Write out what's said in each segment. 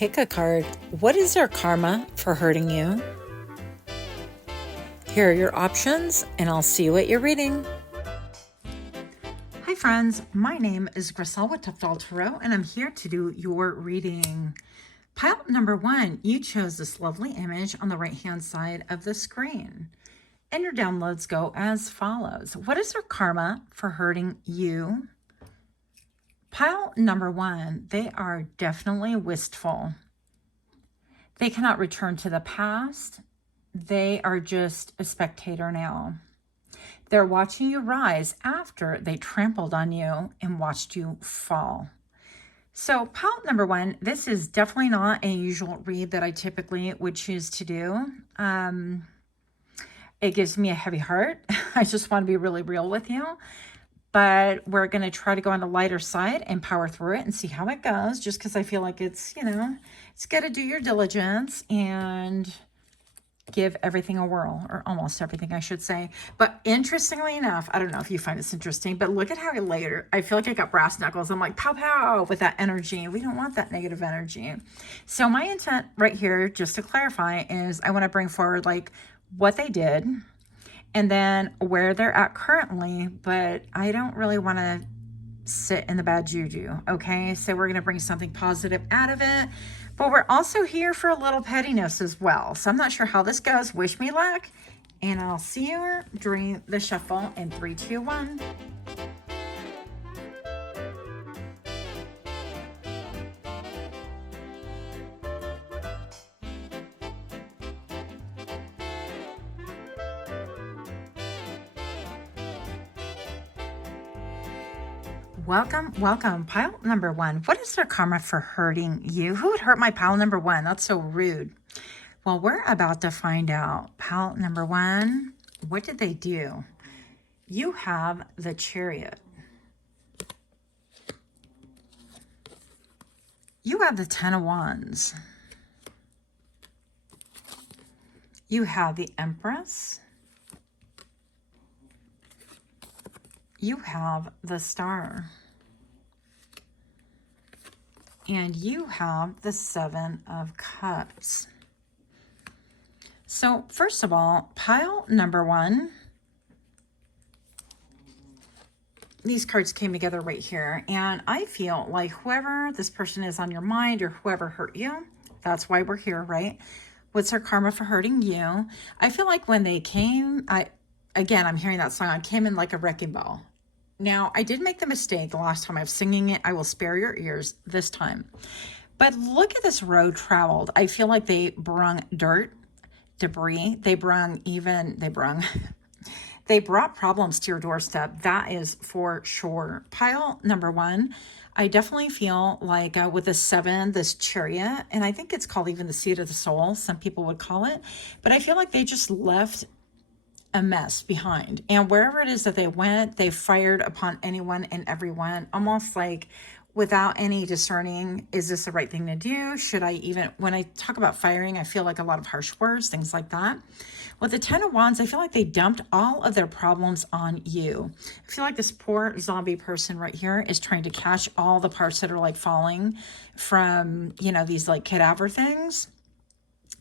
Pickacard, what is their karma for hurting you? Here are your options, and I'll see you at your reading. Hi friends, my name is Grisel with Tuftal Tarot, and I'm here to do your reading. Pile number 1, you chose this lovely image on the right-hand side of the screen. And your downloads go as follows. What is their karma for hurting you? Pile number 1, they are definitely wistful. They cannot return to the past. They are just a spectator now. They're watching you rise after they trampled on you and watched you fall. So pile number 1, this is definitely not a usual read that I typically would choose to do. It gives me a heavy heart. I just want to be really real with you. But we're going to try to go on the lighter side and power through it and see how it goes, just because I feel like it's, it's got to do your diligence and give everything a whirl, or almost everything, I should say. But interestingly enough, I don't know if you find this interesting, but look at how later, I feel like I got brass knuckles. I'm like, pow, pow, with that energy. We don't want that negative energy. So my intent right here, just to clarify, is I want to bring forward like what they did, and then where they're at currently, but I don't really want to sit in the bad juju, okay? So we're going to bring something positive out of it, but we're also here for a little pettiness as well. So I'm not sure how this goes. Wish me luck, and I'll see you during the shuffle in 3, 2, 1. Welcome. Pile number 1. What is their karma for hurting you? Who would hurt my pile number 1? That's so rude. Well, we're about to find out. Pile number 1, what did they do? You have the Chariot. You have the 10 of Wands. You have the Empress. You have the Star. And you have the 7 of Cups. So first of all, pile number 1, these cards came together right here. And I feel like whoever this person is on your mind, or whoever hurt you, that's why we're here, right? What's their karma for hurting you? I feel like when they came, I'm hearing that song, I came in like a wrecking ball. Now, I did make the mistake the last time I was singing it. I will spare your ears this time. But look at this road traveled. I feel like they brung dirt, debris. They brought problems to your doorstep. That is for sure. Pile number 1, I definitely feel like with the 7, this Chariot, and I think it's called even the seat of the soul, some people would call it. But I feel like they just left a mess behind, and wherever it is that they went, they fired upon anyone and everyone, almost like without any discerning, is this the right thing to do? Should I even, when I talk about firing, I feel like a lot of harsh words, things like that. With the 10 of Wands, I feel like they dumped all of their problems on you. I feel like this poor zombie person right here is trying to catch all the parts that are like falling from, these like cadaver things.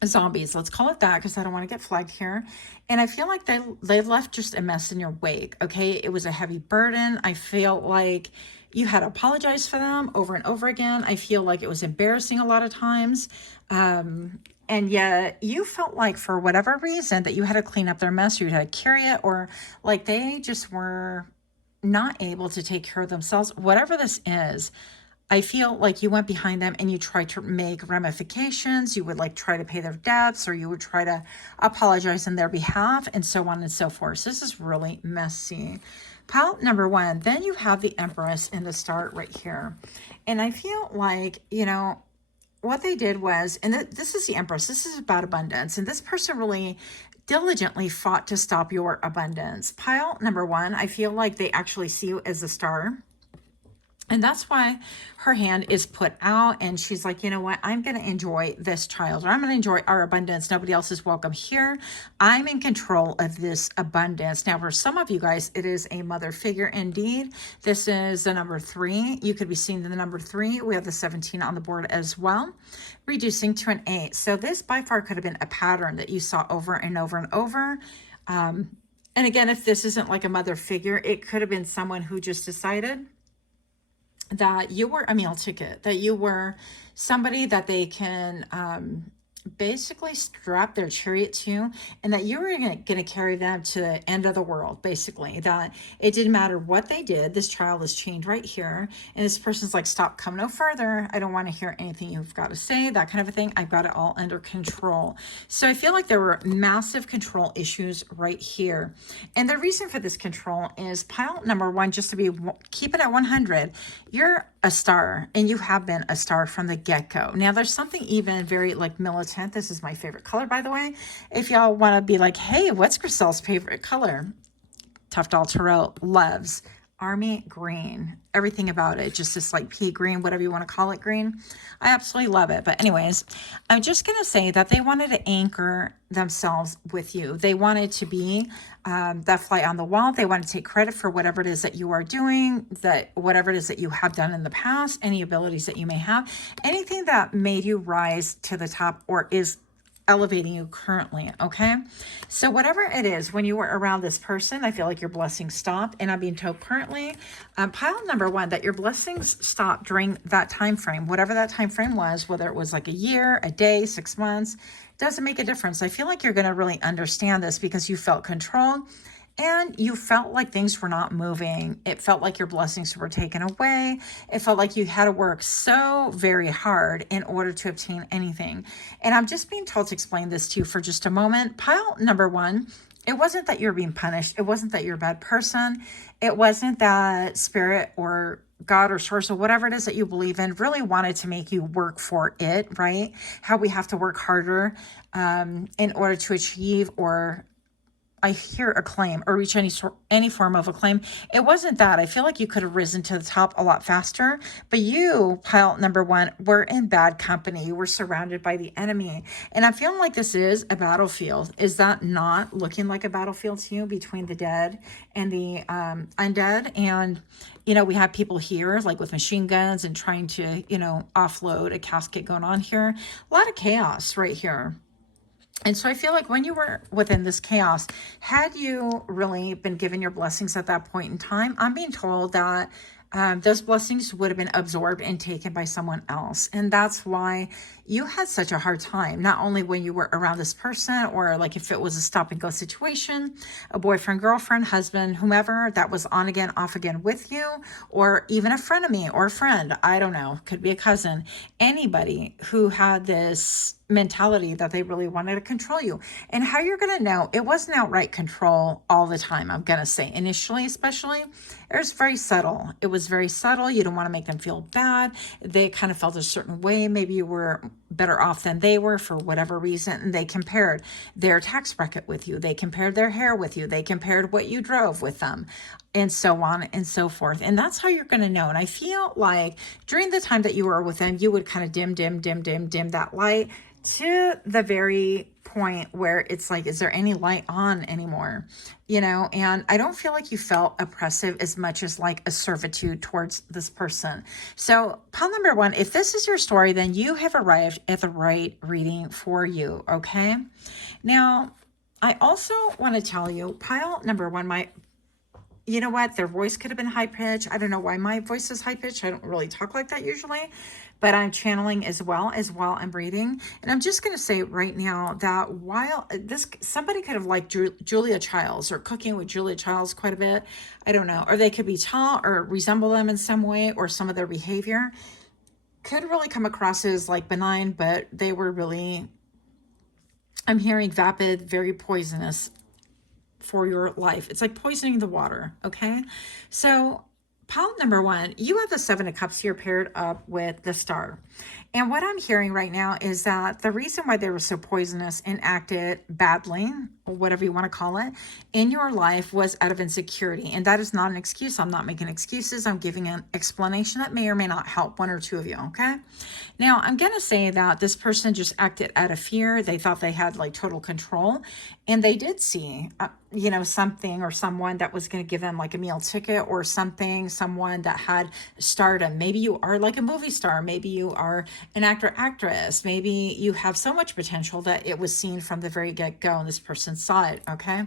Zombies, let's call it that, because I don't want to get flagged here. And I feel like they left just a mess in your wake, okay? It was a heavy burden. I feel like you had to apologize for them over and over again. I feel like it was embarrassing a lot of times. And yet you felt like for whatever reason that you had to clean up their mess, or you had to carry it, or like they just were not able to take care of themselves. Whatever this is, I feel like you went behind them and you tried to make ramifications. You would like try to pay their debts, or you would try to apologize on their behalf, and so on and so forth. So this is really messy. Pile number 1, then you have the Empress and the Star right here. And I feel like, what they did was, and this is the Empress, this is about abundance. And this person really diligently fought to stop your abundance. Pile number 1, I feel like they actually see you as a star. And that's why her hand is put out and she's like, you know what? I'm going to enjoy this child, or I'm going to enjoy our abundance. Nobody else is welcome here. I'm in control of this abundance. Now, for some of you guys, it is a mother figure indeed. This is the number 3. You could be seeing the number 3. We have the 17 on the board as well, reducing to an 8. So this by far could have been a pattern that you saw over and over and over. And again, if this isn't like a mother figure, it could have been someone who just decided that you were a meal ticket, that you were somebody that they can basically strap their chariot to, and that you were going to carry them to the end of the world, basically. That it didn't matter what they did. This child is chained right here, and this person's like, stop, come no further. I don't want to hear anything you've got to say, that kind of a thing. I've got it all under control. So I feel like there were massive control issues right here. And the reason for this control is pile number 1, just to keep it at 100. You're a star, and you have been a star from the get-go. Now, there's something even very like militant. This is my favorite color, by the way. If y'all want to be like, hey, what's Grisel's favorite color? Tough Doll Tarot loves army green. Everything about it, just this like pea green, whatever you want to call it, green. I absolutely love it. But anyways, I'm just going to say that they wanted to anchor themselves with you. They wanted to be that fly on the wall. They want to take credit for whatever it is that you are doing, that whatever it is that you have done in the past, any abilities that you may have, anything that made you rise to the top or is elevating you currently. Okay, so whatever it is, when you were around this person, I feel like your blessings stopped. And I'm being told currently, pile number 1, that your blessings stopped during that time frame, whatever that time frame was, whether it was like a year, a day, 6 months, doesn't make a difference. I feel like you're going to really understand this because you felt control. And you felt like things were not moving. It felt like your blessings were taken away. It felt like you had to work so very hard in order to obtain anything. And I'm just being told to explain this to you for just a moment. Pile number 1, it wasn't that you're being punished. It wasn't that you're a bad person. It wasn't that spirit or God or source or whatever it is that you believe in really wanted to make you work for it, right? How we have to work harder in order to achieve, or I hear acclaim, or reach any form of acclaim. It wasn't that. I feel like you could have risen to the top a lot faster, but you, pile number 1, were in bad company. You were surrounded by the enemy. And I'm feeling like this is a battlefield. Is that not looking like a battlefield to you, between the dead and the undead? And, you know, we have people here like with machine guns and trying to, you know, offload a casket going on here. A lot of chaos right here. And so I feel like when you were within this chaos, had you really been given your blessings at that point in time, I'm being told that those blessings would have been absorbed and taken by someone else. And that's why you had such a hard time, not only when you were around this person, or like if it was a stop and go situation, a boyfriend, girlfriend, husband, whomever that was on again, off again with you, or even a frenemy or a friend, I don't know, could be a cousin, anybody who had this mentality that they really wanted to control you. And how you're going to know, it wasn't outright control all the time. I'm going to say initially, especially, it was very subtle. It was very subtle. You don't want to make them feel bad. They kind of felt a certain way. Maybe you were better off than they were for whatever reason. And they compared their tax bracket with you. They compared their hair with you. They compared what you drove with them, and so on and so forth. And that's how you're going to know. And I feel like during the time that you were with them, you would kind of dim that light to the very point where it's like, is there any light on anymore? You know, and I don't feel like you felt oppressive as much as like a servitude towards this person. So pile number 1, if this is your story, then you have arrived at the right reading for you. Okay. Now, I also want to tell you, pile number 1, you know what? Their voice could have been high pitched. I don't know why my voice is high pitched. I don't really talk like that usually, but I'm channeling as well I'm breathing. And I'm just going to say right now that while somebody could have liked Julia Childs or cooking with Julia Childs quite a bit. I don't know. Or they could be tall or resemble them in some way, or some of their behavior could really come across as like benign, but they were really, I'm hearing vapid, very poisonous for your life. It's like poisoning the water. Okay. So Pile number one, you have the Seven of Cups here paired up with the Star. And what I'm hearing right now is that the reason why they were so poisonous and acted badly, or whatever you want to call it, in your life was out of insecurity. And that is not an excuse. I'm not making excuses. I'm giving an explanation that may or may not help one or two of you, okay? Now, I'm going to say that this person just acted out of fear. They thought they had like total control. And they did see, something or someone that was going to give them like a meal ticket or something, someone that had stardom. Maybe you are like a movie star. Maybe you are an actor, actress. Maybe you have so much potential that it was seen from the very get-go and this person saw it, okay?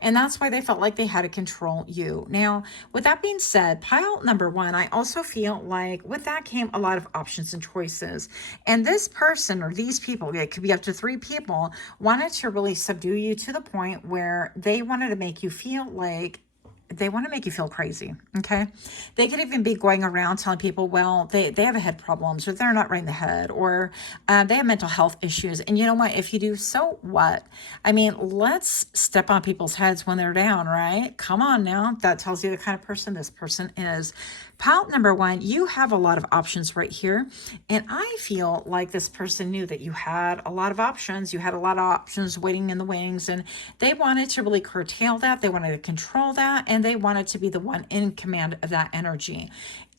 And that's why they felt like they had to control you. Now, with that being said, pile number one, I also feel like with that came a lot of options and choices. And this person or these people, it could be up to 3 people, wanted to really subdue you to the point where they wanted to make you feel like they want to make you feel crazy, okay? They could even be going around telling people, well, they have head problems, or they're not right in the head, or they have mental health issues. And you know what? If you do, so what? I mean, let's step on people's heads when they're down, right? Come on now. That tells you the kind of person this person is. Pile number one, you have a lot of options right here. And I feel like this person knew that you had a lot of options. You had a lot of options waiting in the wings, and they wanted to really curtail that. They wanted to control that, and they wanted to be the one in command of that energy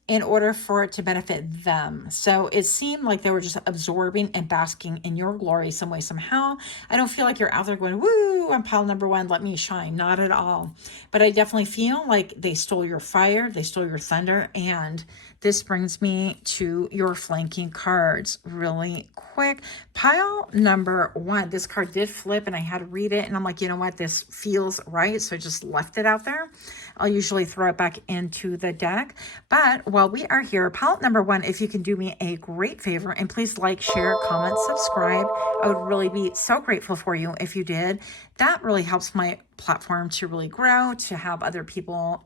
in order for it to benefit them. So it seemed like they were just absorbing and basking in your glory some way, somehow. I don't feel like you're out there going, woo, I'm pile number one, let me shine. Not at all. But I definitely feel like they stole your fire, they stole your thunder, and this brings me to your flanking cards really quick. Pile number one, this card did flip and I had to read it, and I'm like, you know what, this feels right, so I just left it out there. I'll usually throw it back into the deck. But while we are here, pile number one, if you can do me a great favor and please like, share, comment, subscribe. I would really be so grateful for you if you did. That really helps my platform to really grow, to have other people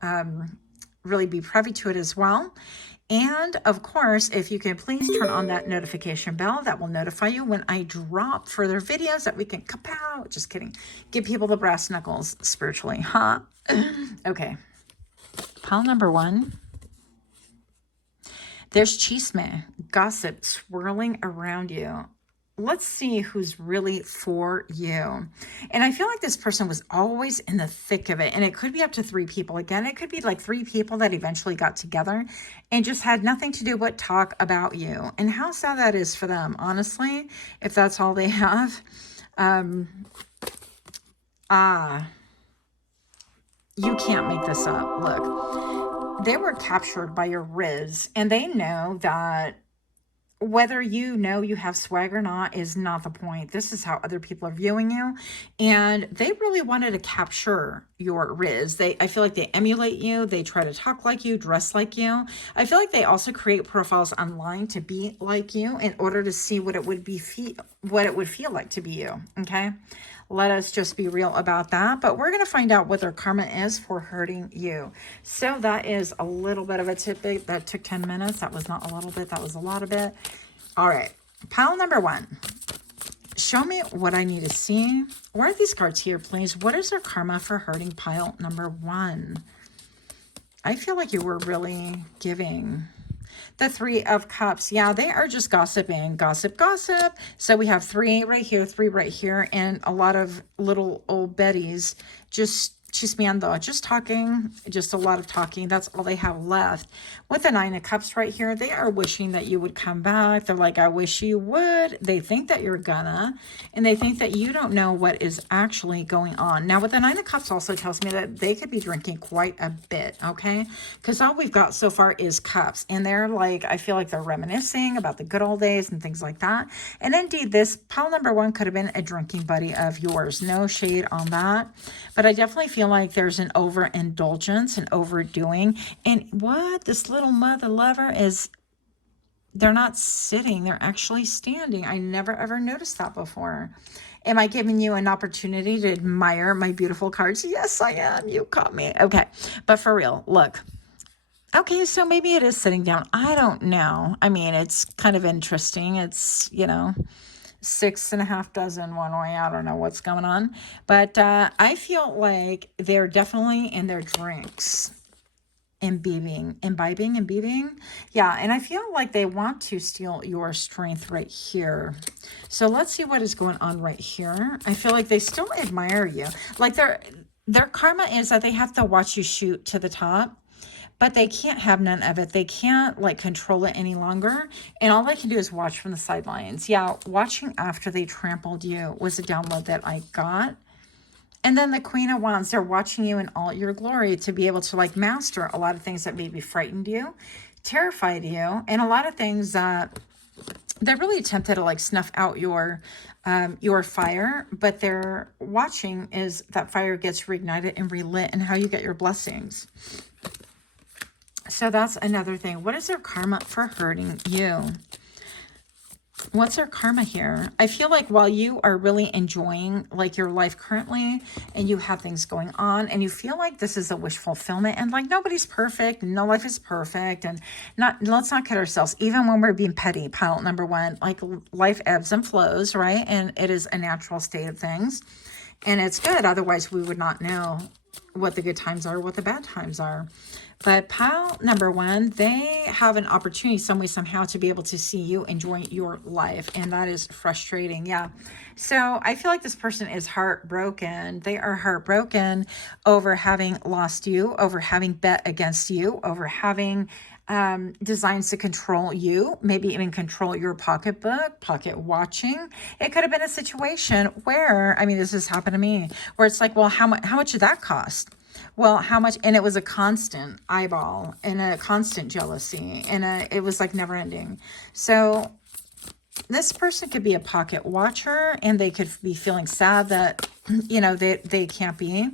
really be privy to it as well. And of course, if you can please turn on that notification bell, that will notify you when I drop further videos that we can kapow. Just kidding. Give people the brass knuckles spiritually, huh? Okay. Pile number one. There's chisme, gossip swirling around you. Let's see who's really for you. And I feel like this person was always in the thick of it. And it could be up to 3 people. Again, it could be like 3 people that eventually got together and just had nothing to do but talk about you. And how sad that is for them, honestly, if that's all they have. You can't make this up. Look, they were captured by your Riz, and they know that whether you know you have swag or not is not the point. This is how other people are viewing you. And they really wanted to capture your Riz. I feel like they emulate you. They try to talk like you, dress like you. I feel like they also create profiles online to be like you in order to see what it would feel like to be you. Okay. Let us just be real about that. But we're going to find out what their karma is for hurting you. So that is a little bit of a tidbit. That took 10 minutes. That was not a little bit. That was a lot of it. All right. Pile number one. Show me what I need to see. Where are these cards here, please? What is their karma for hurting pile number one? I feel like you were really giving. The 3 of Cups. Yeah, they are just gossiping. Gossip, gossip. So we have 3 right here, 3 right here, and a lot of little old Bettys just chismeando, just talking, just a lot of talking. That's all they have left. With the 9 of Cups right here, they are wishing that you would come back. They're like, I wish you would. They think that you're gonna, and they think that you don't know what is actually going on. Now, with the 9 of Cups also tells me that they could be drinking quite a bit, okay? Because all we've got so far is cups, and they're like, I feel like they're reminiscing about the good old days and things like that. And indeed, this pile number one could have been a drinking buddy of yours. No shade on that. But I definitely feel like there's an overindulgence and overdoing. And what this little mother lover is, they're not sitting, they're actually standing. I never ever noticed that before. Am I giving you an opportunity to admire my beautiful cards? Yes, I am. You caught me. Okay. But for real, look. Okay, so maybe it is sitting down. I don't know. I mean, it's kind of interesting. It's, 6.5 dozen one way. I don't know what's going on. But I feel like they're definitely in their drinks. imbibing. Yeah, and I feel like they want to steal your strength right here. So let's see what is going on right here. I feel like they still admire you. Like their karma is that they have to watch you shoot to the top, but they can't have none of it. They can't like control it any longer. And all they can do is watch from the sidelines. Yeah, watching after they trampled you was a download that I got. And then the Queen of Wands, they're watching you in all your glory to be able to like master a lot of things that maybe frightened you, terrified you, and a lot of things that they're really tempted to like snuff out your fire, but they're watching is that fire gets reignited and relit and how you get your blessings. So that's another thing. What is their karma for hurting you? What's their karma here? I feel like while you are really enjoying like your life currently and you have things going on and you feel like this is a wish fulfillment and like nobody's perfect, no life is perfect, and let's not kid ourselves. Even when we're being petty, pile number one, like life ebbs and flows, right? And it is a natural state of things and it's good. Otherwise we would not know what the good times are, what the bad times are. But pile number one, they have an opportunity some way, somehow to be able to see you enjoying your life. And that is frustrating. Yeah. So I feel like this person is heartbroken. They are heartbroken over having lost you, over having bet against you, over having designs to control you, maybe even control your pocketbook, pocket watching. It could have been a situation where, I mean, this has happened to me, where it's like, well, how much did that cost? Well, how much? And it was a constant eyeball and a constant jealousy and it was like never ending. So this person could be a pocket watcher and they could be feeling sad that, you know, they can't be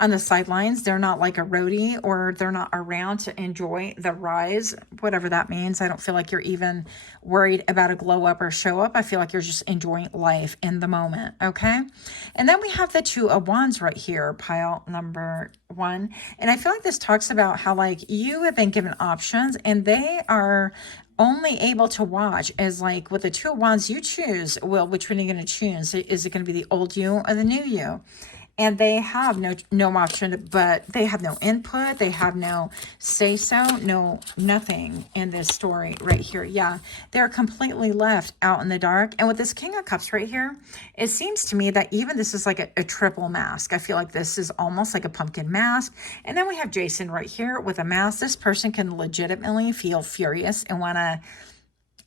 on the sidelines. They're not like a roadie or they're not around to enjoy the rise, whatever that means. I don't feel like you're even worried about a glow up or show up. I feel like you're just enjoying life in the moment. Okay. And then we have the Two of Wands right here, pile number one. And I feel like this talks about how like you have been given options and they are only able to watch as like with the Two of Wands, you choose, well, which one are you going to choose? Is it going to be the old you or the new you? And they have no option, but they have no input. They have no say-so, no nothing in this story right here. Yeah, they're completely left out in the dark. And with this King of Cups right here, it seems to me that even this is like a triple mask. I feel like this is almost like a pumpkin mask. And then we have Jason right here with a mask. This person can legitimately feel furious and want to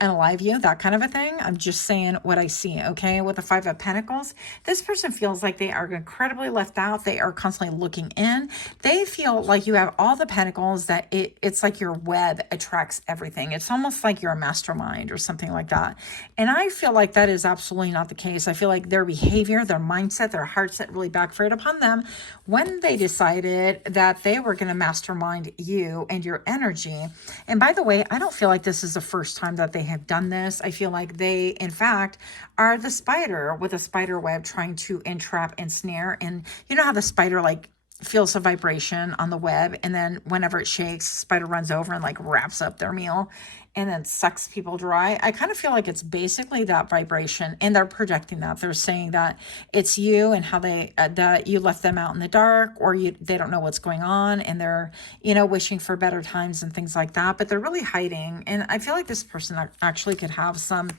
unalive you, that kind of a thing. I'm just saying what I see, okay? With the Five of Pentacles, this person feels like they are incredibly left out. They are constantly looking in. They feel like you have all the pentacles, that it's like your web attracts everything. It's almost like you're a mastermind or something like that. And I feel like that is absolutely not the case. I feel like their behavior, their mindset, their heart set really backfired upon them when they decided that they were going to mastermind you and your energy. And by the way, I don't feel like this is the first time that they have done this. I feel like they, in fact, are the spider with a spider web trying to entrap and snare. And you know how the spider like feels a vibration on the web, and then whenever it shakes, the spider runs over and like wraps up their meal and then sucks people dry. I kind of feel like it's basically that vibration, and they're projecting that. They're saying that it's you and how they that you left them out in the dark, or they don't know what's going on, and they're, you know, wishing for better times and things like that, but they're really hiding. And I feel like this person actually could have some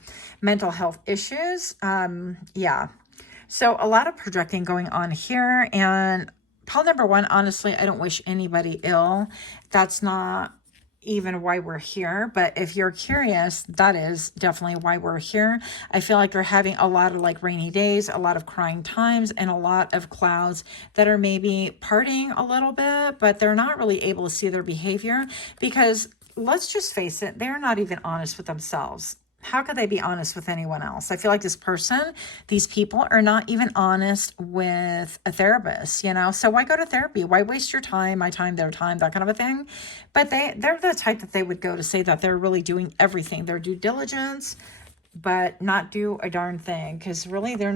mental health issues. Yeah. So a lot of projecting going on here. And pile number one, honestly, I don't wish anybody ill. That's not even why we're here. But if you're curious, that is definitely why we're here. I feel like they're having a lot of like rainy days, a lot of crying times, and a lot of clouds that are maybe parting a little bit, but they're not really able to see their behavior because let's just face it, they're not even honest with themselves. How could they be honest with anyone else? I feel like this person, these people are not even honest with a therapist, you know? So why go to therapy? Why waste your time, my time, their time, that kind of a thing? But they're the type that they would go to say that they're really doing everything, their due diligence, but not do a darn thing. Because really, there's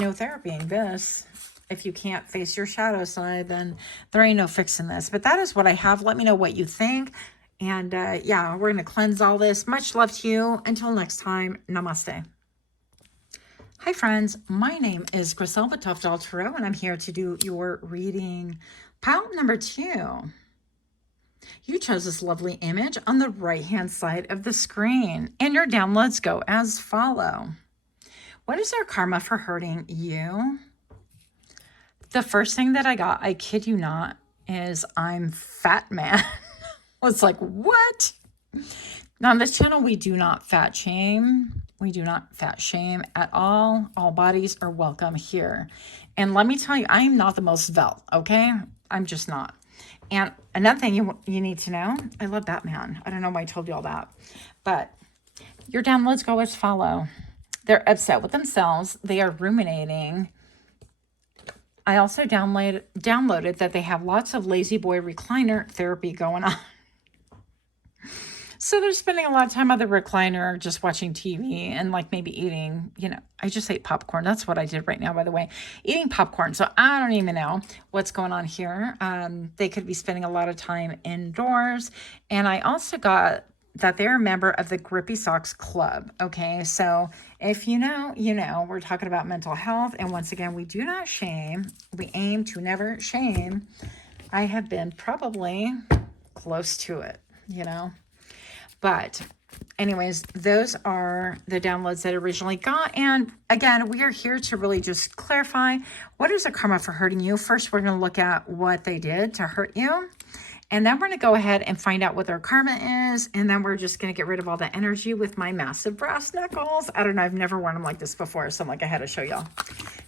no therapying this. If you can't face your shadow side, then there ain't no fixing this. But that is what I have. Let me know what you think. And yeah, we're going to cleanse all this. Much love to you. Until next time, namaste. Hi, friends. My name is Griselda Tufdal Tarot, and I'm here to do your reading. Pile number two. You chose this lovely image on the right-hand side of the screen, and your downloads go as follow. What is our karma for hurting you? The first thing that I got, I kid you not, is I'm fat man. It's like, what? Now on this channel, we do not fat shame. We do not fat shame at all. All bodies are welcome here. And let me tell you, I am not the most svelte, okay? I'm just not. And another thing you need to know, I love Batman. I don't know why I told you all that. But your downloads go as follow. They're upset with themselves. They are ruminating. I also downloaded that they have lots of lazy boy recliner therapy going on. So they're spending a lot of time on the recliner, just watching TV and like maybe eating, I just ate popcorn. That's what I did right now, by the way, eating popcorn. So I don't even know what's going on here. They could be spending a lot of time indoors. And I also got that they're a member of the Grippy Socks Club. Okay, so if you know, we're talking about mental health. And once again, we do not shame. We aim to never shame. I have been probably close to it, But anyways, those are the downloads that I originally got. And again, we are here to really just clarify what is the karma for hurting you. First, we're going to look at what they did to hurt you. And then we're going to go ahead and find out what their karma is. And then we're just going to get rid of all the energy with my massive brass knuckles. I don't know. I've never worn them like this before. So I'm like, I had to show y'all.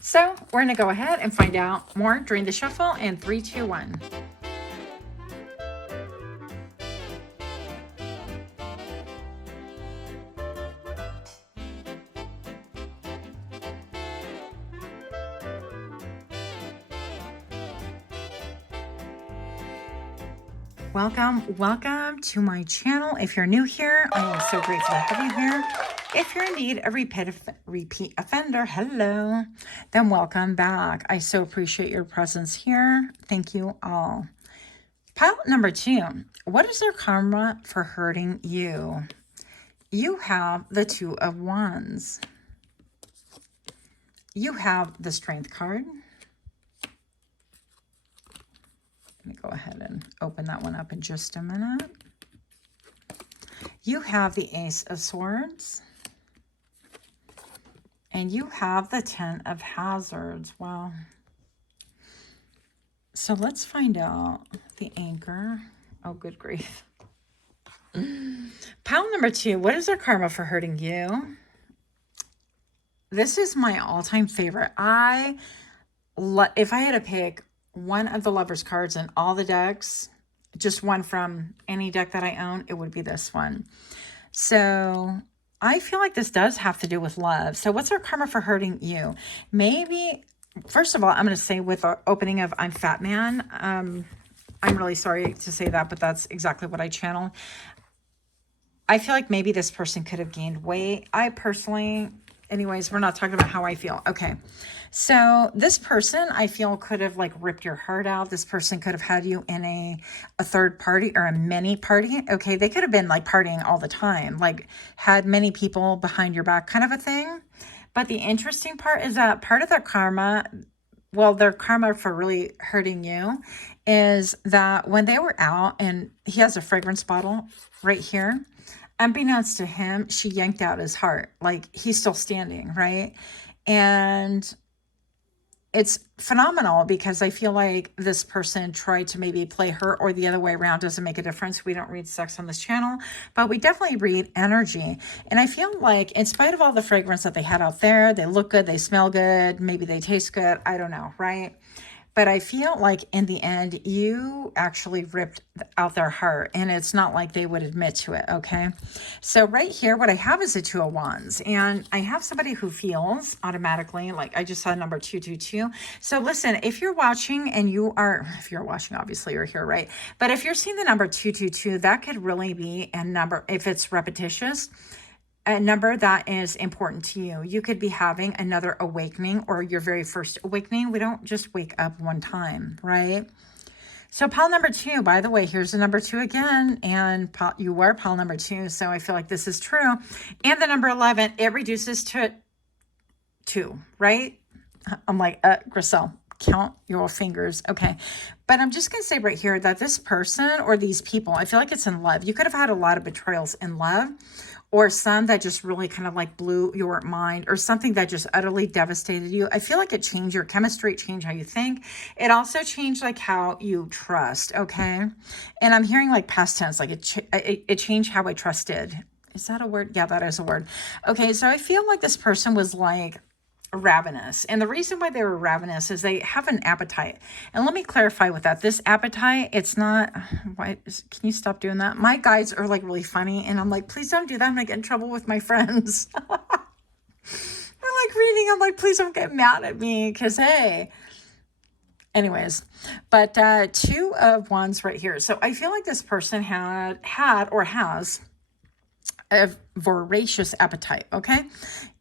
So we're going to go ahead and find out more during the shuffle in 3, 2, 1. Welcome to my channel. If you're new here, I am so grateful to have you here. If you're indeed a repeat offender, hello, then welcome back. I so appreciate your presence here. Thank you all. Pile number 2, what is their karma for hurting you? You have the 2 of Wands. You have the Strength card. Let me go ahead and open that one up in just a minute. You have the Ace of Swords. And you have the 10 of Hazards. Wow. So let's find out the anchor. Oh, good grief. Pile number 2, what is their karma for hurting you? This is my all-time favorite. If I had to pick one of the Lovers cards in all the decks, just one from any deck that I own, it would be this one. So I feel like this does have to do with love. So what's our karma for hurting you? Maybe, first of all, I'm going to say with the opening of I'm Fat Man, I'm really sorry to say that, but that's exactly what I channel. I feel like maybe this person could have gained weight. I personally, anyways, we're not talking about how I feel. Okay. So this person, I feel, could have like ripped your heart out. This person could have had you in a third party or a mini party. Okay. They could have been like partying all the time, like had many people behind your back kind of a thing. But the interesting part is that part of their karma, well, their karma for really hurting you is that when they were out, and he has a fragrance bottle right here, unbeknownst to him, she yanked out his heart. Like he's still standing, right? And it's phenomenal because I feel like this person tried to maybe play her or the other way around. Doesn't make a difference. We don't read sex on this channel, but we definitely read energy. And I feel like in spite of all the fragrance that they had out there, they look good, they smell good, maybe they taste good. I don't know, right? But I feel like in the end, you actually ripped out their heart, and it's not like they would admit to it, okay? So right here, what I have is a 2 of Wands, and I have somebody who feels automatically, like I just saw number 222. So listen, if you're watching and if you're watching, obviously you're here, right? But if you're seeing the number 222, that could really be a number, if it's repetitious, a number that is important to you. You could be having another awakening or your very first awakening. We don't just wake up one time, right? So pile number 2, by the way, here's the number 2 again, and you were pile number 2, so I feel like this is true. And the number 11, it reduces to 2, right? I'm like, Griselle, count your fingers. Okay. But I'm just going to say right here that this person or these people, I feel like it's in love. You could have had a lot of betrayals in love, or some that just really kind of like blew your mind, or something that just utterly devastated you. I feel like it changed your chemistry, it changed how you think. It also changed like how you trust, okay? And I'm hearing like past tense, like it changed how I trusted. Is that a word? Yeah, that is a word. Okay, so I feel like this person was like ravenous. And the reason why they were ravenous is they have an appetite. And let me clarify with that. This appetite, it's not, why, can you stop doing that? My guides are like really funny. And I'm like, please don't do that. I'm going to get in trouble with my friends. I'm like reading. I'm like, please don't get mad at me. Because, hey. Anyways, but 2 of Wands right here. So I feel like this person had or has a voracious appetite, okay?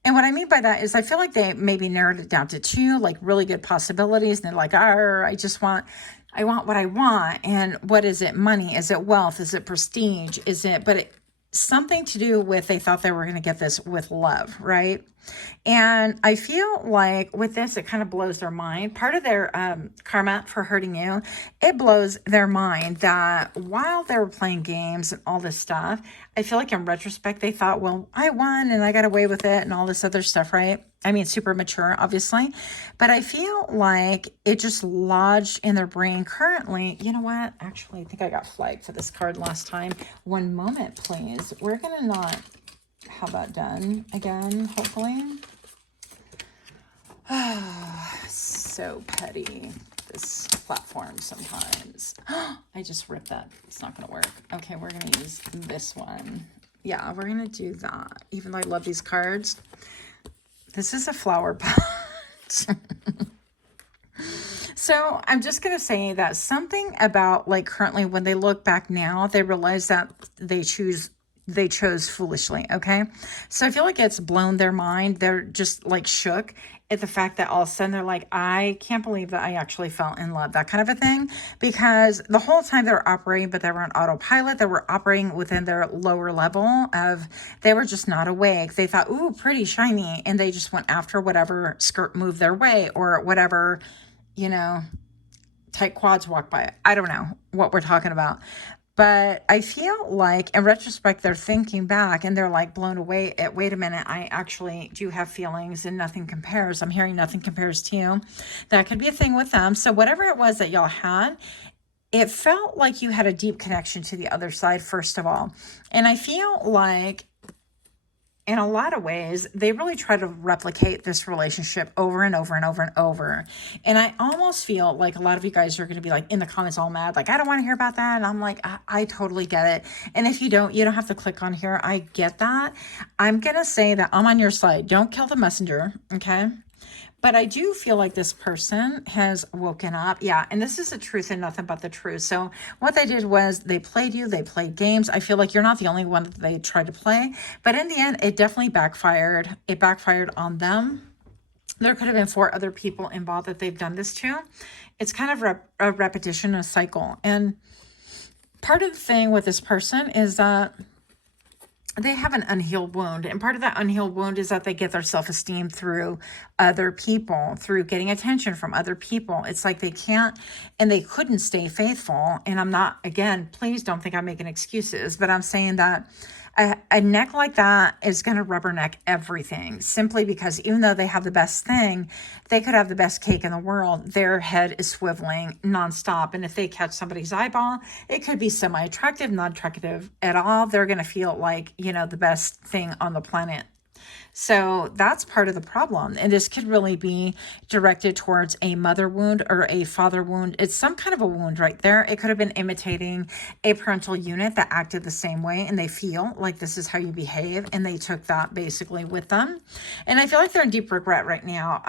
And what I mean by that is I feel like they maybe narrowed it down to 2, like really good possibilities. And they're like, I want what I want. And what is it? Money? Is it wealth? Is it prestige? Something to do with, they thought they were going to get this with love, right? And I feel like with this, it kind of blows their mind. Part of their karma for hurting you, it blows their mind that while they were playing games and all this stuff, I feel like in retrospect, they thought, well, I won and I got away with it and all this other stuff, right? I mean, super mature, obviously. But I feel like it just lodged in their brain currently. You know what? Actually, I think I got flagged for this card last time. One moment, please. We're going to not have that done again, hopefully. So petty, this platform sometimes. I just ripped that. It's not going to work. Okay, we're going to use this one. Yeah, we're going to do that. Even though I love these cards. This is a flower pot. So I'm just going to say that something about like currently when they look back now, they realize that they chose foolishly, okay? So I feel like it's blown their mind. They're just like shook at the fact that all of a sudden they're like, I can't believe that I actually fell in love, that kind of a thing. Because the whole time they were operating, but they were on autopilot. They were operating within their lower level of, they were just not awake. They thought, ooh, pretty shiny. And they just went after whatever skirt moved their way or whatever, tight quads walk by. I don't know what we're talking about. But I feel like in retrospect, they're thinking back and they're like blown away at, wait a minute, I actually do have feelings and nothing compares. I'm hearing nothing compares to you. That could be a thing with them. So whatever it was that y'all had, it felt like you had a deep connection to the other side, first of all. And I feel like in a lot of ways, they really try to replicate this relationship over and over and over and over. And I almost feel like a lot of you guys are going to be like in the comments all mad, like, I don't want to hear about that. And I'm like, I totally get it. And if you don't have to click on here. I get that. I'm going to say that I'm on your side. Don't kill the messenger, okay? But I do feel like this person has woken up. Yeah, and this is the truth and nothing but the truth. So what they did was they played you. They played games. I feel like you're not the only one that they tried to play. But in the end, it definitely backfired. It backfired on them. There could have been 4 other people involved that they've done this to. It's kind of a repetition, a cycle. And part of the thing with this person is that they have an unhealed wound. And part of that unhealed wound is that they get their self-esteem through other people, through getting attention from other people. It's like they can't and they couldn't stay faithful. And I'm not, again, please don't think I'm making excuses, but I'm saying that a neck like that is going to rubberneck everything, simply because even though they have the best thing, they could have the best cake in the world. Their head is swiveling nonstop. And if they catch somebody's eyeball, it could be semi-attractive, not attractive at all. They're going to feel like, the best thing on the planet. So that's part of the problem. And this could really be directed towards a mother wound or a father wound. It's some kind of a wound right there. It could have been imitating a parental unit that acted the same way, and they feel like this is how you behave, and they took that basically with them. And I feel like they're in deep regret right now.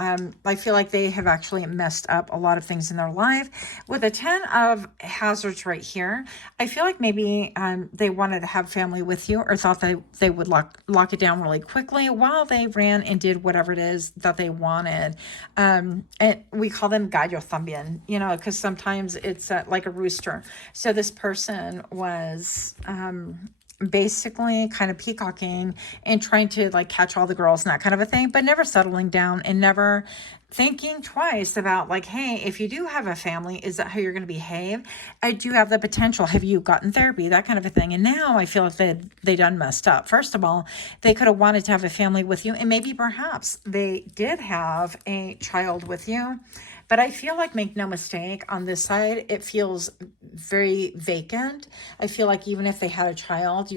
I feel like they have actually messed up a lot of things in their life. With a 10 of hazards right here, I feel like maybe they wanted to have family with you, or thought they would lock it down really quickly while they ran and did whatever it is that they wanted. And we call them gallo también, because sometimes it's like a rooster. So this person was basically kind of peacocking and trying to like catch all the girls and that kind of a thing, but never settling down and never thinking twice about like, hey, if you do have a family, is that how you're going to behave? I do have the potential. Have you gotten therapy? That kind of a thing. And now I feel like they done messed up. First of all, they could have wanted to have a family with you, and maybe perhaps they did have a child with you. But I feel like, make no mistake, on this side, it feels very vacant. I feel like even if they had a child,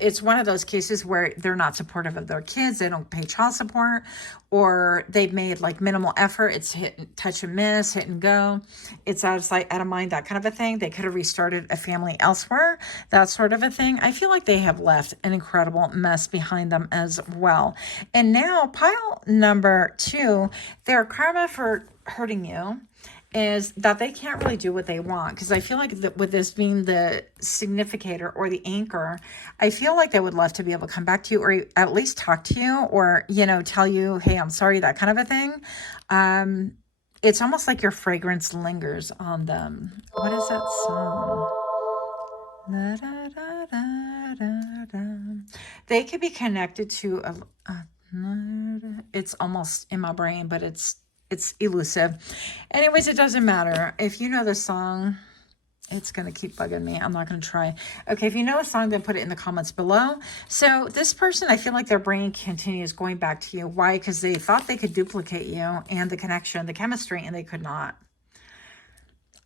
it's one of those cases where they're not supportive of their kids. They don't pay child support, or they've made like minimal effort. It's touch and miss, hit and go. It's out of sight, out of mind, that kind of a thing. They could have restarted a family elsewhere, that sort of a thing. I feel like they have left an incredible mess behind them as well. And now pile number 2, their karma for hurting you is that they can't really do what they want. Because I feel like with this being the significator or the anchor, I feel like they would love to be able to come back to you, or at least talk to you, or, tell you, hey, I'm sorry, that kind of a thing. It's almost like your fragrance lingers on them. What is that song? Da, da, da, da, da, da. They could be connected to it's almost in my brain, but it's elusive. Anyways, it doesn't matter. If you know the song, it's going to keep bugging me. I'm not going to try. Okay, if you know the song, then put it in the comments below. So this person, I feel like their brain continues going back to you. Why? Because they thought they could duplicate you and the connection, the chemistry, and they could not.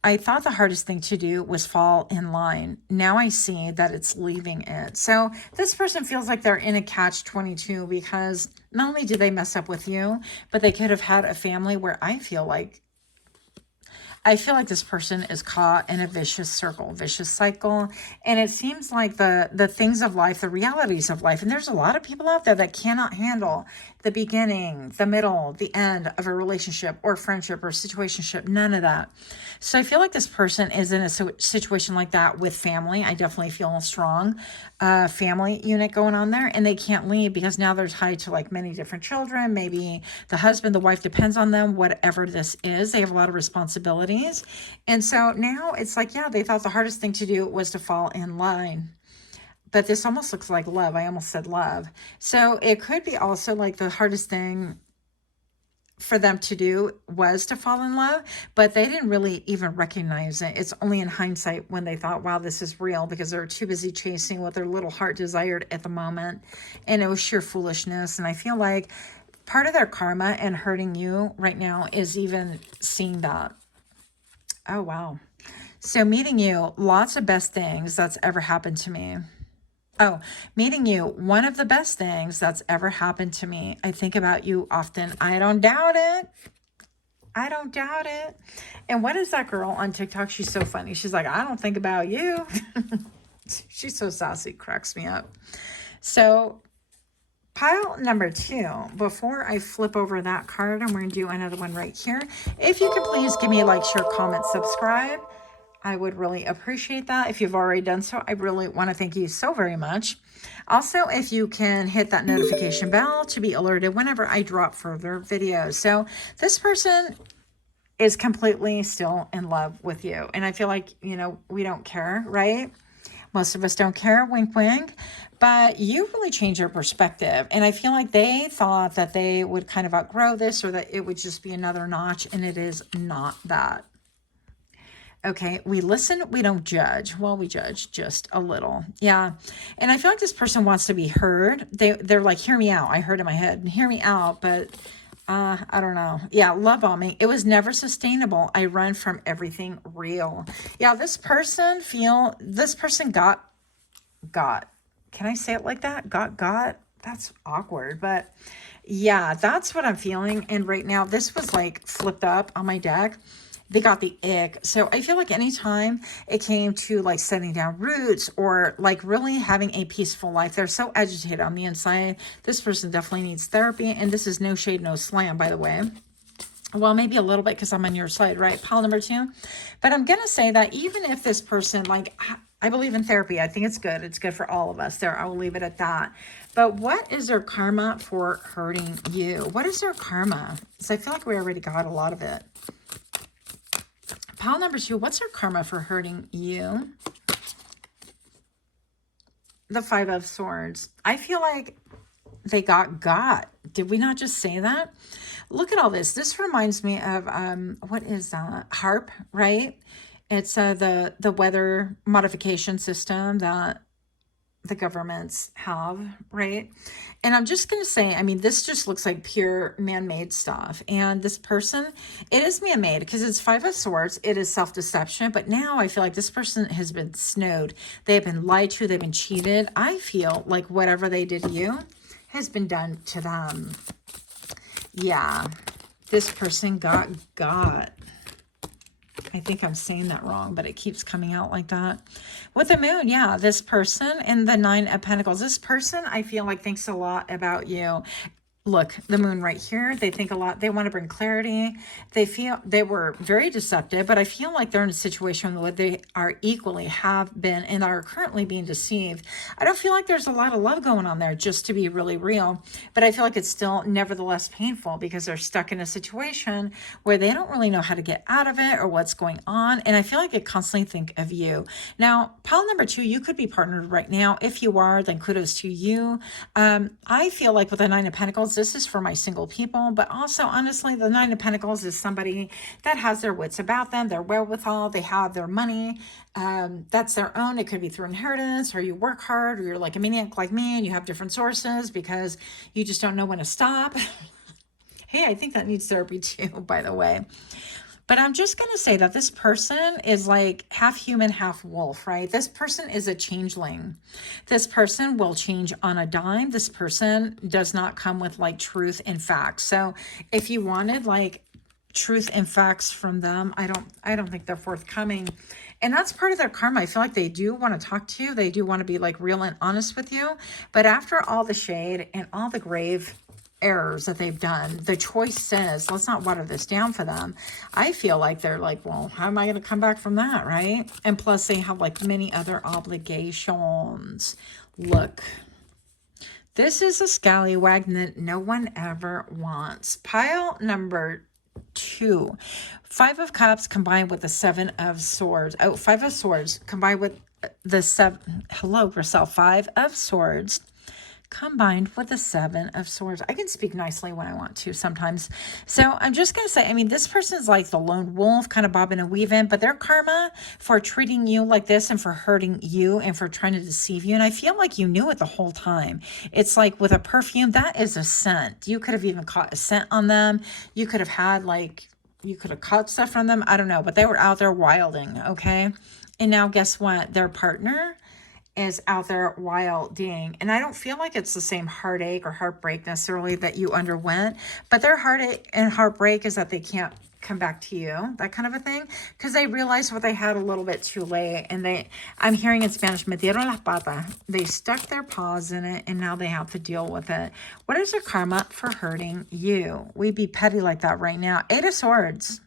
I thought the hardest thing to do was fall in line. Now I see that it's leaving it. So this person feels like they're in a catch-22, because not only did they mess up with you, but they could have had a family where I feel like this person is caught in a vicious circle, vicious cycle. And it seems like the things of life, the realities of life, and there's a lot of people out there that cannot handle the beginning, the middle, the end of a relationship or friendship or situationship, none of that. So I feel like this person is in a situation like that with family. I definitely feel a strong family unit going on there, and they can't leave because now they're tied to like many different children. Maybe the husband, the wife depends on them, whatever this is. They have a lot of responsibilities. And so now it's like, yeah, they thought the hardest thing to do was to fall in line. But this almost looks like love. I almost said love. So it could be also like the hardest thing for them to do was to fall in love, but they didn't really even recognize it. It's only in hindsight when they thought, wow, this is real, because they're too busy chasing what their little heart desired at the moment. And it was sheer foolishness. And I feel like part of their karma and hurting you right now is even seeing that. Oh, wow. So meeting you, lots of best things that's ever happened to me. Oh, meeting you, one of the best things that's ever happened to me. I think about you often. I don't doubt it. I don't doubt it. And what is that girl on TikTok? She's so funny. She's like, I don't think about you. She's so sassy. Cracks me up. So pile number 2, before I flip over that card, and we're going to do another one right here. If you could please give me a like, share, comment, subscribe. I would really appreciate that. If you've already done so, I really want to thank you so very much. Also, if you can hit that notification bell to be alerted whenever I drop further videos. So this person is completely still in love with you. And I feel like, we don't care, right? Most of us don't care, wink, wink. But you really changed your perspective. And I feel like they thought that they would kind of outgrow this, or that it would just be another notch. And it is not that. Okay, we listen, we don't judge. Well, we judge just a little. Yeah. And I feel like this person wants to be heard. They're like, hear me out. I heard in my head, hear me out. But I don't know. Yeah, love bombing. It was never sustainable. I run from everything real. Yeah, this person got. Can I say it like that? Got. That's awkward. But yeah, that's what I'm feeling. And right now, this was like flipped up on my deck. They got the ick. So I feel like anytime it came to like setting down roots or like really having a peaceful life, they're so agitated on the inside. This person definitely needs therapy. And this is no shade, no slam, by the way. Well, maybe a little bit because I'm on your side, right? Pile number 2. But I'm going to say that even if this person, like, I believe in therapy. I think it's good. It's good for all of us. There, I will leave it at that. But what is their karma for hurting you? What is their karma? So I feel like we already got a lot of it. Pile number 2, what's their karma for hurting you? the Five of Swords. I feel like they got. Did we not just say that? Look at all this. This reminds me of what is that? HARP, right? It's the weather modification system that the governments have, right? And I'm just going to say, I mean, this just looks like pure man-made stuff. And this person, it is man-made because it's Five of Swords. It is self-deception. But now I feel like this person has been snowed. They've been lied to. They've been cheated. I feel like whatever they did to you has been done to them. Yeah, this person got. I think I'm saying that wrong, but it keeps coming out like that. With the moon, yeah, this person and the Nine of Pentacles. This person, I feel like, thinks a lot about you. Look, the moon right here, they think a lot. They want to bring clarity. They feel they were very deceptive, but I feel like they're in a situation where they are equally have been and are currently being deceived. I don't feel like there's a lot of love going on there, just to be really real, but I feel like it's still nevertheless painful because they're stuck in a situation where they don't really know how to get out of it or what's going on. And I feel like they constantly think of you. Now, pile number 2, you could be partnered right now. If you are, then kudos to you. I feel like with the Nine of Pentacles, this is for my single people, but also honestly, the Nine of Pentacles is somebody that has their wits about them, their wherewithal, they have their money. That's their own. It could be through inheritance, or you work hard, or you're like a maniac like me and you have different sources because you just don't know when to stop. Hey, I think that needs therapy too, by the way. But I'm just going to say that this person is like half human, half wolf, right? This person is a changeling. This person will change on a dime. This person does not come with like truth and facts. So if you wanted like truth and facts from them, I don't think they're forthcoming. And that's part of their karma. I feel like they do want to talk to you. They do want to be like real and honest with you. But after all the shade and all the grave errors that they've done, the choice says, let's not water this down for them. I feel like they're like, well, how am I going to come back from that, right? And plus they have like many other obligations. Look, this is a scallywag that no one ever wants. Pile number 2, Five of Cups combined with the Seven of Swords. Oh, Five of Swords combined with the hello, Griselle, Five of Swords combined with the Seven of Swords. I can speak nicely when I want to sometimes. So I'm just going to say, I mean, this person's like the lone wolf, kind of bobbing and weaving, but their karma for treating you like this and for hurting you and for trying to deceive you. And I feel like you knew it the whole time. It's like with a perfume, that is a scent. You could have even caught a scent on them. You could have had like, you could have caught stuff from them. I don't know, but they were out there wilding. Okay. And now guess what? Their partner is out there wilding. And I don't feel like it's the same heartache or heartbreak necessarily that you underwent, but their heartache and heartbreak is that they can't come back to you, that kind of a thing, because they realized what they had a little bit too late. And I'm hearing in Spanish, metieron las patas. They stuck their paws in it and now they have to deal with it. What is their karma for hurting you? We'd be petty like that right now. Eight of Swords.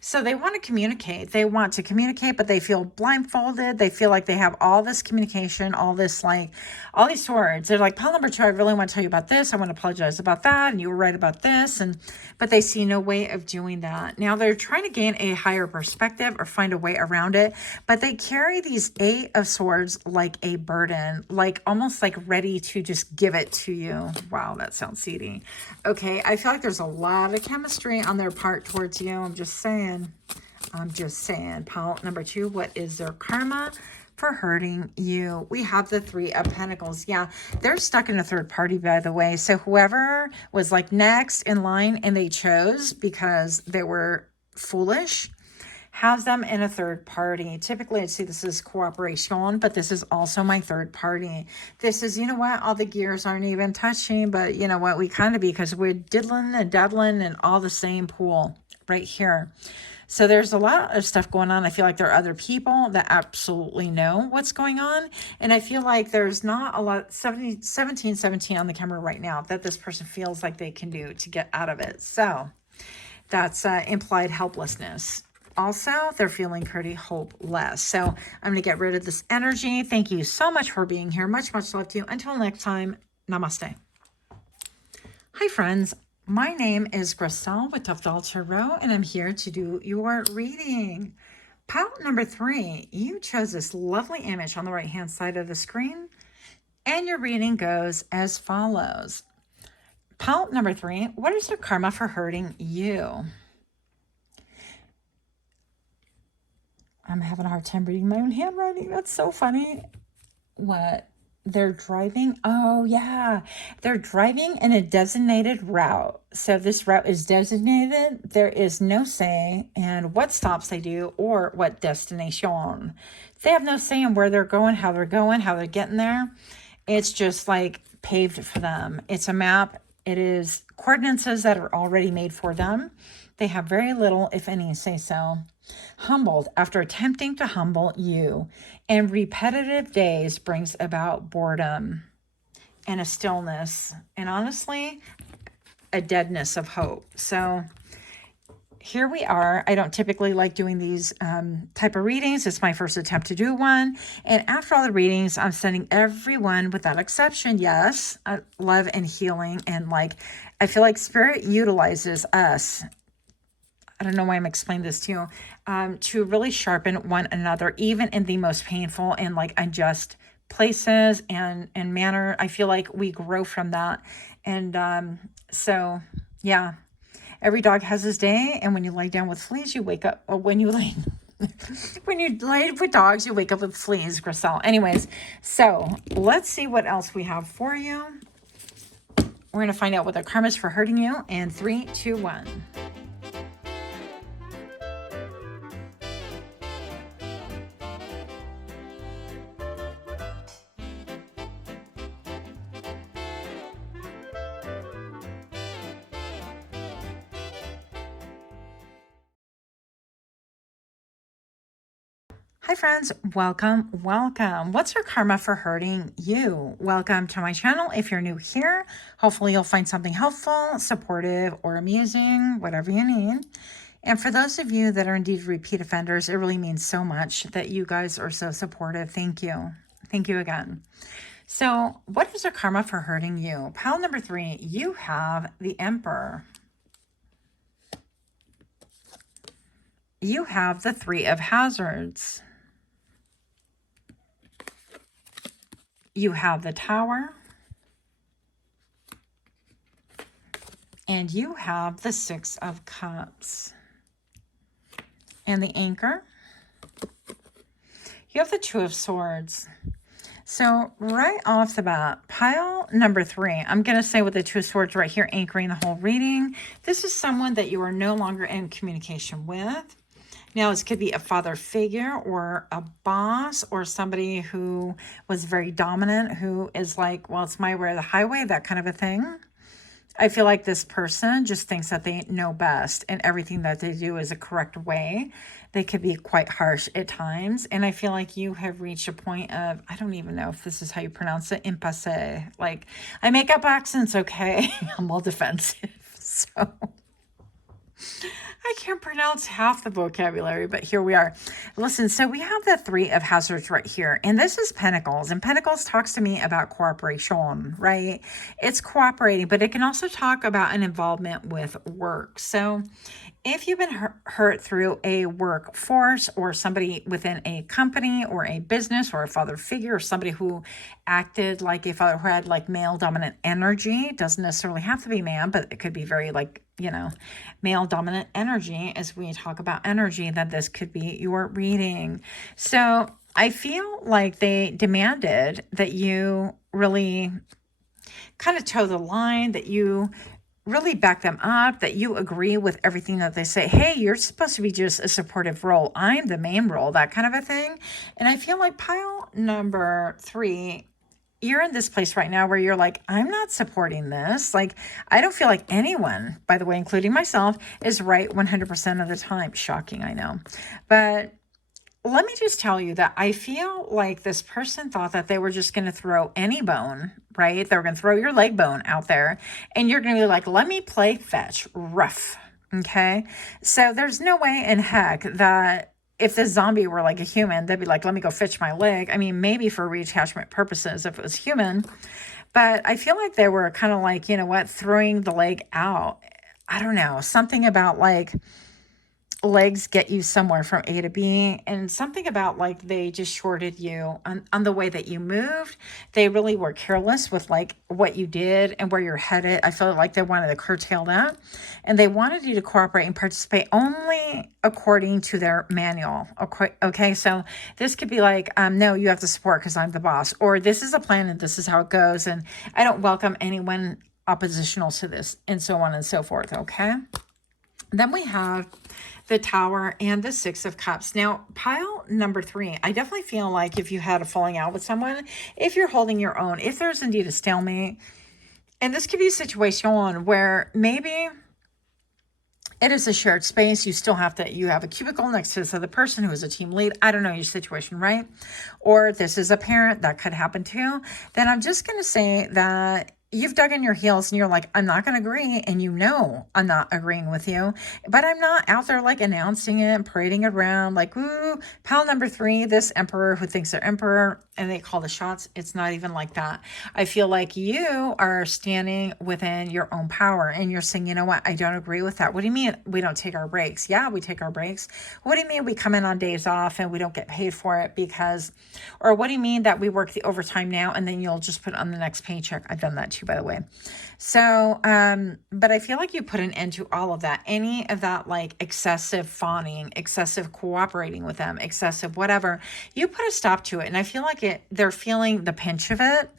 So they want to communicate. They want to communicate, but they feel blindfolded. They feel like they have all this communication, all this like, all these swords. They're like, pile number 2, I really want to tell you about this. I want to apologize about that. And you were right about this. But they see no way of doing that. Now they're trying to gain a higher perspective or find a way around it. But they carry these Eight of Swords like a burden, like almost like ready to just give it to you. Wow, that sounds seedy. Okay, I feel like there's a lot of chemistry on their part towards you. I'm just saying. Pile number 2, what is their karma for hurting you? We have the Three of Pentacles. Yeah, they're stuck in a third party, by the way. So whoever was like next in line and they chose because they were foolish, has them in a third party. Typically, I'd say this is cooperation, but this is also my third party. This is, you know what, all the gears aren't even touching, but you know what, we kind of be, because we're diddling and daddling and all the same pool right here. So there's a lot of stuff going on. I feel like there are other people that absolutely know what's going on. And I feel like there's not a lot, 17 on the camera right now, that this person feels like they can do to get out of it. So that's implied helplessness. Also, they're feeling pretty hopeless. So I'm going to get rid of this energy. Thank you so much for being here. Much, much love to you. Until next time, namaste. Hi, friends. My name is Griselle with Tarot, and I'm here to do your reading. Pile number 3, you chose this lovely image on the right-hand side of the screen, and your reading goes as follows. Pile number 3, what is your karma for hurting you? I'm having a hard time reading my own handwriting. That's so funny. What? They're driving? Oh, yeah. They're driving in a designated route. So this route is designated. There is no say in what stops they do or what destination. They have no say in where they're going, how they're getting there. It's just like paved for them. It's a map. It is coordinates that are already made for them. They have very little, if any, say so. Humbled after attempting to humble you, and repetitive days brings about boredom and a stillness, and honestly, a deadness of hope. So here we are. I don't typically like doing these type of readings. It's my first attempt to do one. And after all the readings, I'm sending everyone without exception. Yes, love and healing. And like, I feel like Spirit utilizes us. I don't know why I'm explaining this to you, to really sharpen one another, even in the most painful and like unjust places and manner. I feel like we grow from that. And so, yeah, every dog has his day. And when you lay down with fleas, you wake up, or when you lay with dogs, you wake up with fleas, Griselle. Anyways, so let's see what else we have for you. We're going to find out what the karma is for hurting you in 3, 2, 1. Hi friends, welcome. What's your karma for hurting you? Welcome to my channel. If you're new here, hopefully you'll find something helpful, supportive, or amusing, whatever you need. And for those of you that are indeed repeat offenders, it really means so much that you guys are so supportive. Thank you. Thank you again. So what is your karma for hurting you? Pile number 3, you have the Emperor. You have the 3 of Hazards. You have the Tower, and you have the 6 of Cups, and the Anchor. You have the 2 of Swords. So right off the bat, pile number 3, I'm going to say with the 2 of Swords right here, anchoring the whole reading, this is someone that you are no longer in communication with. Now, this could be a father figure or a boss or somebody who was very dominant, who is like, well, it's my way or the highway, that kind of a thing. I feel like this person just thinks that they know best and everything that they do is a correct way. They could be quite harsh at times. And I feel like you have reached a point of, I don't even know if this is how you pronounce it, impasse. Like, I make up accents, okay? I'm all defensive, so... I can't pronounce half the vocabulary, but here we are. Listen, so we have the 3 of Hazards right here, and this is Pentacles, and Pentacles talks to me about cooperation, right? It's cooperating, but it can also talk about an involvement with work. So if you've been hurt through a workforce or somebody within a company or a business or a father figure or somebody who acted like a father who had like male dominant energy, doesn't necessarily have to be man, but it could be very like, you know, male dominant energy as we talk about energy, that this could be your reading. So I feel like they demanded that you really kind of toe the line, that you really back them up, that you agree with everything that they say. Hey, you're supposed to be just a supportive role. I'm the main role, that kind of a thing. And I feel like pile number 3, you're in this place right now where you're like, I'm not supporting this. Like, I don't feel like anyone, by the way, including myself, is right 100% of the time. Shocking, I know. But let me just tell you that I feel like this person thought that they were just going to throw any bone, right? They were going to throw your leg bone out there and you're going to be like, let me play fetch, rough. Okay. So there's no way in heck that if this zombie were like a human, they'd be like, let me go fetch my leg. I mean, maybe for reattachment purposes if it was human, but I feel like they were kind of like, you know what, throwing the leg out. I don't know, something about like legs get you somewhere from A to B, and something about like they just shorted you on the way that you moved. They really were careless with like what you did and where you're headed. I feel like they wanted to curtail that, and they wanted you to cooperate and participate only according to their manual. Okay, so this could be like, no, you have to support because I'm the boss, or this is a plan and this is how it goes, and I don't welcome anyone oppositional to this, and so on and so forth. Okay. Then we have the Tower and the Six of Cups. Now, pile number 3, I definitely feel like if you had a falling out with someone, if you're holding your own, if there's indeed a stalemate, and this could be a situation where maybe it is a shared space. You still you have a cubicle next to this other person who is a team lead. I don't know your situation, right? Or this is a parent, that could happen too. Then I'm just going to say that you've dug in your heels and you're like, I'm not going to agree. And you know, I'm not agreeing with you, but I'm not out there like announcing it and parading it around like, ooh, pile number 3, this emperor who thinks they're emperor and they call the shots. It's not even like that. I feel like you are standing within your own power and you're saying, you know what? I don't agree with that. What do you mean we don't take our breaks? Yeah, we take our breaks. What do you mean we come in on days off and we don't get paid for it because, or what do you mean that we work the overtime now and then you'll just put it on the next paycheck? I've done that too, by the way. So, but I feel like you put an end to all of that. Any of that like excessive fawning, excessive cooperating with them, excessive whatever, you put a stop to it. And I feel like they're feeling the pinch of it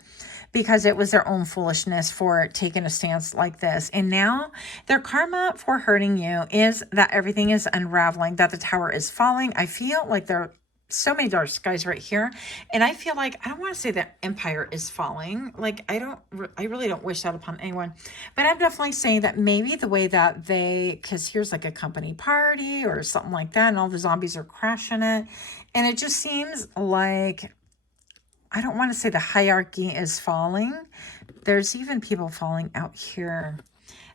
because it was their own foolishness for taking a stance like this. And now their karma for hurting you is that everything is unraveling, that the tower is falling. I feel like they're so many dark skies right here. And I feel like, I don't want to say that empire is falling. Like, I really don't wish that upon anyone, but I'm definitely saying that maybe the way that because here's like a company party or something like that, and all the zombies are crashing it. And it just seems like, I don't want to say the hierarchy is falling. There's even people falling out here.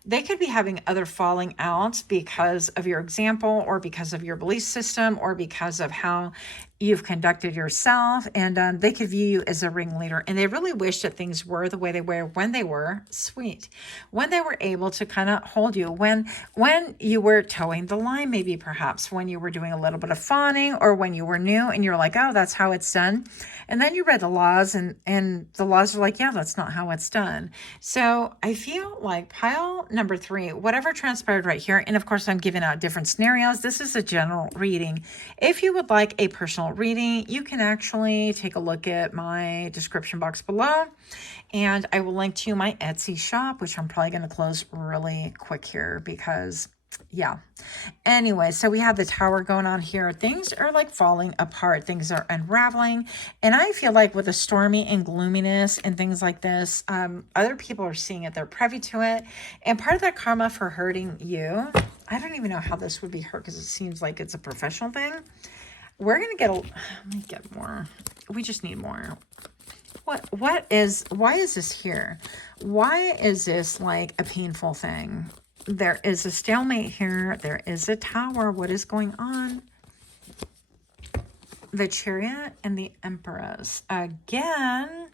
They could be having other falling outs because of your example or because of your belief system or because of how you've conducted yourself. And they could view you as a ringleader. And they really wish that things were the way they were when they were sweet, when they were able to kind of hold you, when you were towing the line, maybe perhaps when you were doing a little bit of fawning or when you were new and you're like, oh, that's how it's done. And then you read the laws and the laws are like, yeah, that's not how it's done. So I feel like pile number 3, whatever transpired right here. And of course, I'm giving out different scenarios. This is a general reading. If you would like a personal reading, you can actually take a look at my description box below. And I will link to my Etsy shop, which I'm probably going to close really quick here because yeah. Anyway, so we have the tower going on here. Things are like falling apart. Things are unraveling. And I feel like with the stormy and gloominess and things like this, other people are seeing it. They're privy to it. And part of that karma for hurting you, I don't even know how this would be hurt because it seems like it's a professional thing. We're going to let me get more. We just need more. Why is this here? Why is this like a painful thing? There is a stalemate here. There is a tower. What is going on? The Chariot and the Empress. Again,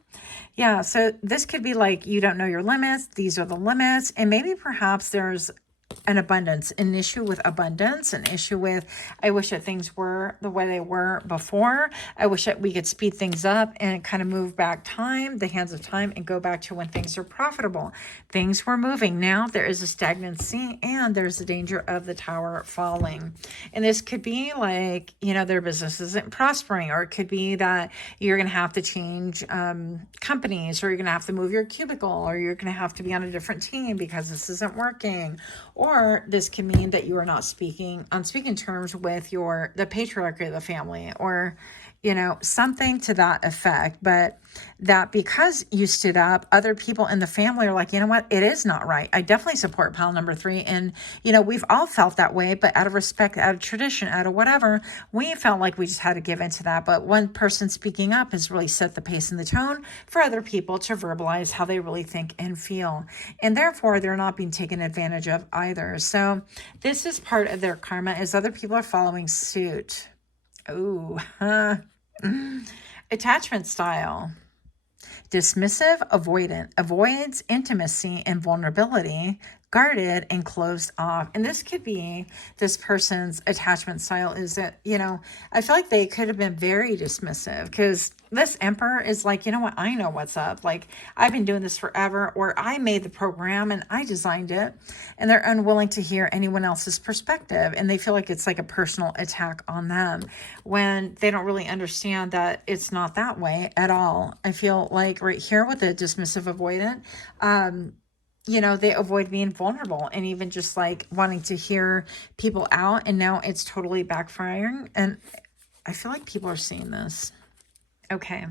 yeah, so this could be like you don't know your limits. These are the limits. And maybe perhaps there's an issue with abundance, an issue with, I wish that things were the way they were before. I wish that we could speed things up and kind of move back time, the hands of time, and go back to when things are profitable. Things were moving. Now there is a stagnancy and there's the danger of the tower falling. And this could be like, their business isn't prospering, or it could be that you're going to have to change companies, or you're going to have to move your cubicle, or you're going to have to be on a different team because this isn't working. Or this can mean that you are not on speaking terms with the patriarch of the family, or, something to that effect. But that because you stood up, other people in the family are like, you know what, it is not right. I definitely support pile number 3. And, we've all felt that way, but out of respect, out of tradition, out of whatever, we felt like we just had to give into that. But one person speaking up has really set the pace and the tone for other people to verbalize how they really think and feel. And therefore, they're not being taken advantage of either. So this is part of their karma, as other people are following suit. Ooh, attachment style. Dismissive, avoidant, avoids intimacy and vulnerability, guarded and closed off. And this could be this person's attachment style is that, I feel like they could have been very dismissive because this emperor is like, you know what? I know what's up. Like, I've been doing this forever, or I made the program and I designed it, and they're unwilling to hear anyone else's perspective. And they feel like it's like a personal attack on them when they don't really understand that it's not that way at all. I feel like right here with the dismissive avoidant, they avoid being vulnerable and even just like wanting to hear people out. And now it's totally backfiring. And I feel like people are seeing this. Okay.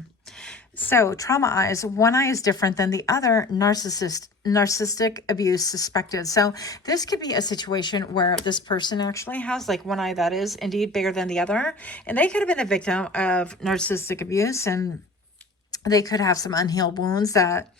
So trauma eyes, one eye is different than the other. Narcissistic abuse suspected. So this could be a situation where this person actually has like one eye that is indeed bigger than the other. And they could have been a victim of narcissistic abuse, and they could have some unhealed wounds that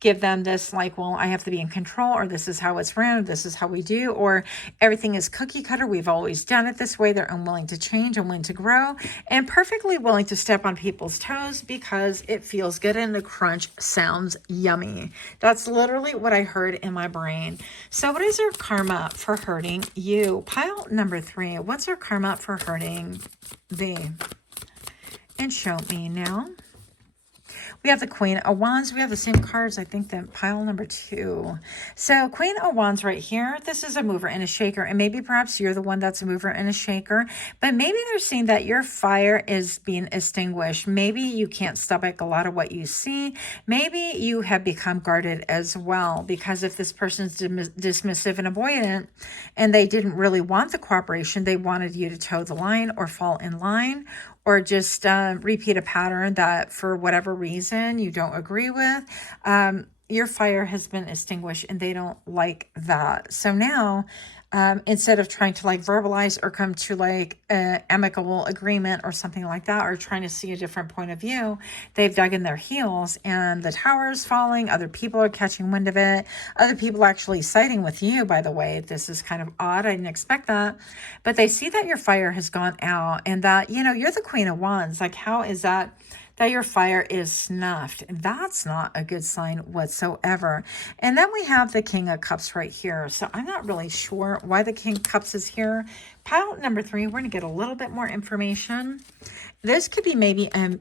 give them this like, well, I have to be in control, or this is how it's ran, or this is how we do, or everything is cookie cutter. We've always done it this way. They're unwilling to change, unwilling to grow, and perfectly willing to step on people's toes because it feels good and the crunch sounds yummy. That's literally what I heard in my brain. So what is your karma for hurting you? Pile number 3. What's your karma for hurting thee? And show me now. We have the Queen of Wands. We have the same cards, I think, that pile number 2. So Queen of Wands right here, this is a mover and a shaker. And maybe perhaps you're the one that's a mover and a shaker. But maybe they're seeing that your fire is being extinguished. Maybe you can't stomach a lot of what you see. Maybe you have become guarded as well. Because if this person's dismissive and avoidant, and they didn't really want the cooperation, they wanted you to toe the line or fall in line, or just repeat a pattern that for whatever reason you don't agree with, your fire has been extinguished and they don't like that. So now, instead of trying to like verbalize or come to like an amicable agreement or something like that, or trying to see a different point of view, they've dug in their heels and the tower is falling. Other people are catching wind of it. Other people actually siding with you, by the way. This is kind of odd. I didn't expect that. But they see that your fire has gone out and that, you're the Queen of Wands. Like, how is that your fire is snuffed? That's not a good sign whatsoever. And then we have the King of Cups right here. So I'm not really sure why the King of Cups is here. Pile number 3, we're going to get a little bit more information. This could be maybe a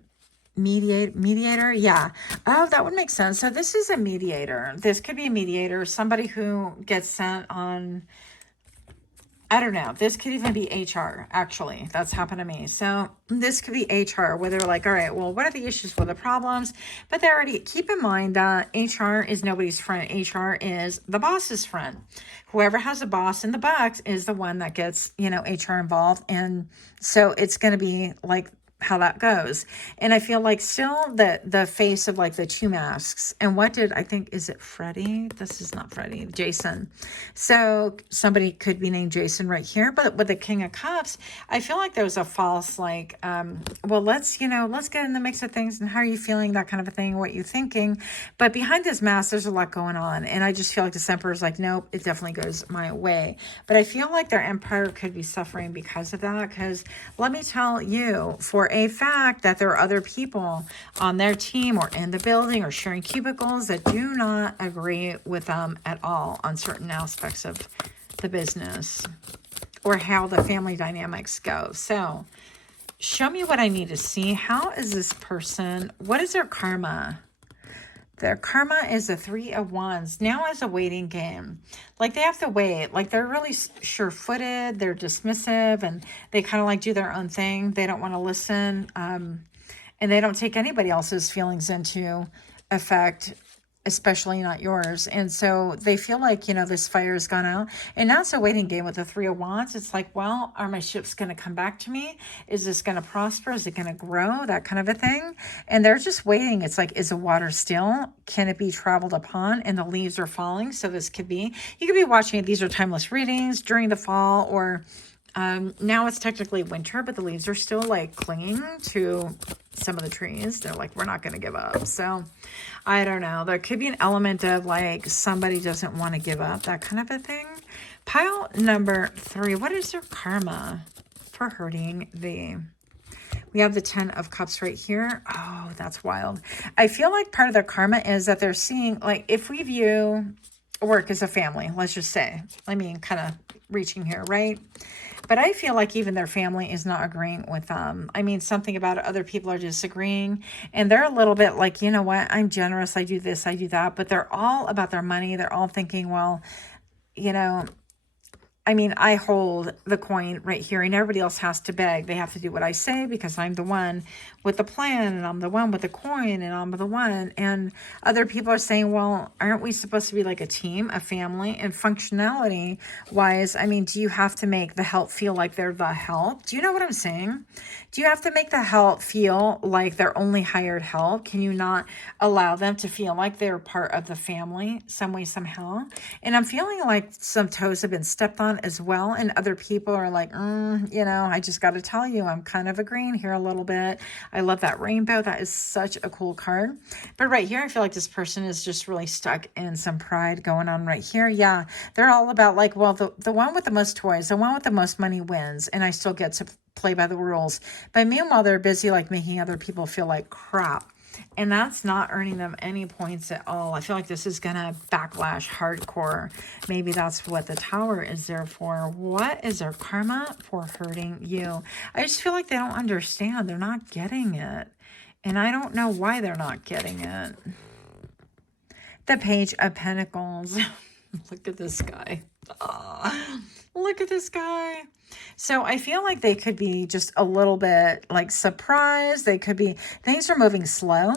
mediator. Yeah. Oh, that would make sense. So this is a mediator. This could be a mediator, somebody who gets sent on, I don't know. This could even be HR, actually. That's happened to me. So this could be HR, where they're like, all right, well, what are the issues? What are the problems? But they already, keep in mind that HR is nobody's friend. HR is the boss's friend. Whoever has a boss in the box is the one that gets, HR involved. And so it's going to be like how that goes. And I feel like still the face of like the 2 masks. And what did I think, is it Freddie? This is not Freddie, Jason. So somebody could be named Jason right here. But with the King of Cups, I feel like there was a false like, well, let's get in the mix of things. And how are you feeling? That kind of a thing. What you thinking? But behind this mask, there's a lot going on. And I just feel like the Emperor is like, nope, it definitely goes my way. But I feel like their empire could be suffering because of that. Because let me tell you, for a fact that there are other people on their team or in the building or sharing cubicles that do not agree with them at all on certain aspects of the business or how the family dynamics go. So show me what I need to see. How is this person? What is their karma? Their karma is a 3 of Wands. Now is a waiting game. Like they have to wait. Like they're really sure-footed. They're dismissive and they kind of like do their own thing. They don't want to listen. And they don't take anybody else's feelings into effect, especially not yours. And so they feel like, this fire has gone out. And now it's a waiting game with the 3 of Wands. It's like, well, are my ships going to come back to me? Is this going to prosper? Is it going to grow? That kind of a thing. And they're just waiting. It's like, is the water still? Can it be traveled upon? And the leaves are falling. So this could be, you could be watching it. These are timeless readings during the fall, or now it's technically winter, but the leaves are still like clinging to some of the trees. They're like, we're not going to give up. So I don't know. There could be an element of like somebody doesn't want to give up, that kind of a thing. Pile number 3. What is their karma for hurting thee? We have the 10 of Cups right here. Oh, that's wild. I feel like part of their karma is that they're seeing, like, if we view work as a family, let's just say. I mean, kind of reaching here, right? But I feel like even their family is not agreeing with them. I mean, something about it, other people are disagreeing. And they're a little bit like, you know what? I'm generous. I do this, I do that. But they're all about their money. They're all thinking, well, you know, I mean, I hold the coin right here and everybody else has to beg. They have to do what I say because I'm the one with the plan and I'm the one with the coin and I'm the one. And other people are saying, well, aren't we supposed to be like a team, a family? And functionality wise, I mean, do you have to make the help feel like they're the help? Do you know what I'm saying? Do you have to make the help feel like they're only hired help? Can you not allow them to feel like they're part of the family some way, somehow? And I'm feeling like some toes have been stepped on as well. And other people are like, you know, I just got to tell you, I'm kind of agreeing here a little bit. I love that rainbow. That is such a cool card. But right here, I feel like this person is just really stuck in some pride going on right here. Yeah, they're all about like, well, the one with the most toys, the one with the most money wins. And I still get to play by the rules. But meanwhile, they're busy like making other people feel like crap. And that's not earning them any points at all. I feel like this is going to backlash hardcore. Maybe that's what the tower is there for. What is their karma for hurting you? I just feel like they don't understand. They're not getting it. And I don't know why they're not getting it. The Page of Pentacles. Look at this guy. Oh, look at this guy. So I feel like they could be just a little bit like surprised. They could be, things are moving slow.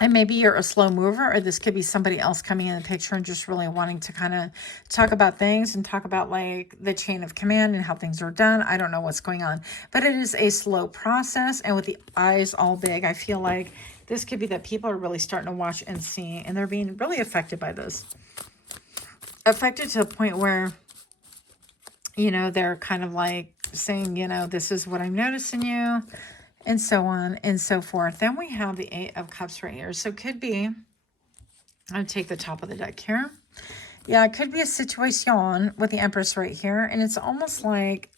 And maybe you're a slow mover, or this could be somebody else coming in the picture and just really wanting to kind of talk about things and talk about like the chain of command and how things are done. I don't know what's going on, but it is a slow process. And with the eyes all big, I feel like this could be that people are really starting to watch and see, and they're being really affected by this. Affected to a point where, you know, they're kind of like saying, you know, this is what I'm noticing you, and so on and so forth. Then we have the Eight of Cups right here. So it could be, I'll take the top of the deck here. Yeah, it could be a situation with the Empress right here. And it's almost like,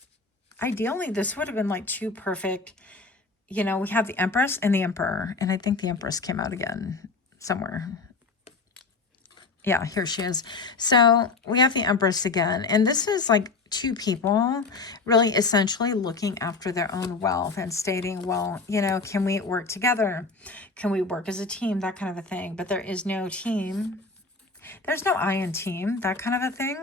ideally, this would have been like two perfect, you know, we have the Empress and the Emperor. And I think the Empress came out again somewhere. Yeah, here she is. So we have the Empress again. And this is like two people really essentially looking after their own wealth and stating, well, you know, can we work together? Can we work as a team? That kind of a thing. But there is no team. There's no I in team, that kind of a thing.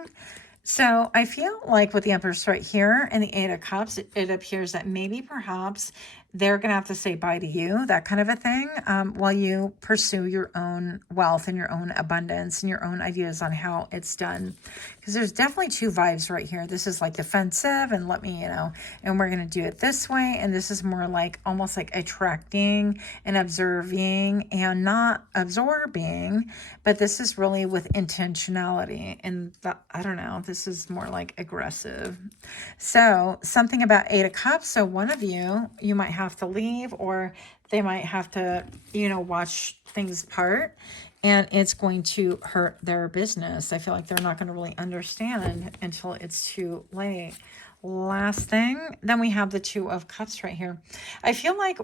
So I feel like with the Empress right here and the Eight of Cups, it appears that maybe perhaps they're going to have to say bye to you, that kind of a thing, while you pursue your own wealth and your own abundance and your own ideas on how it's done. Because there's definitely two vibes right here. This is like defensive and let me, you know, and we're going to do it this way. And this is more like almost like attracting and observing and not absorbing. But this is really with intentionality. And I don't know, this is more like aggressive. So something about Eight of Cups. So one of you might have to leave, or they might have to, you know, watch things part, and it's going to hurt their business. I feel like they're not going to really understand until it's too late. Last thing, then we have the Two of Cups right here. I feel like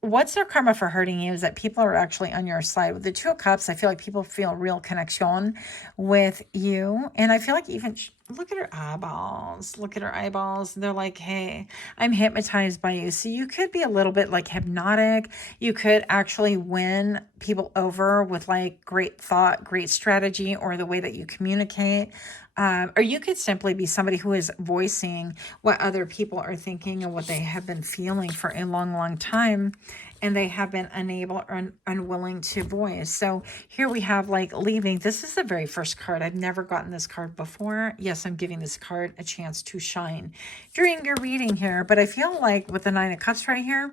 what's their karma for hurting you is that people are actually on your side. With the Two of Cups, I feel like people feel real connection with you. And I feel like even, look at her eyeballs. Look at her eyeballs. They're like, hey, I'm hypnotized by you. So you could be a little bit like hypnotic. You could actually win people over with like great thought, great strategy, or the way that you communicate. Or you could simply be somebody who is voicing what other people are thinking and what they have been feeling for a long, long time, and they have been unable or unwilling to voice. So here we have like leaving. This is the very first card. I've never gotten this card before. Yes, I'm giving this card a chance to shine during your reading here. But I feel like with the Nine of Cups right here,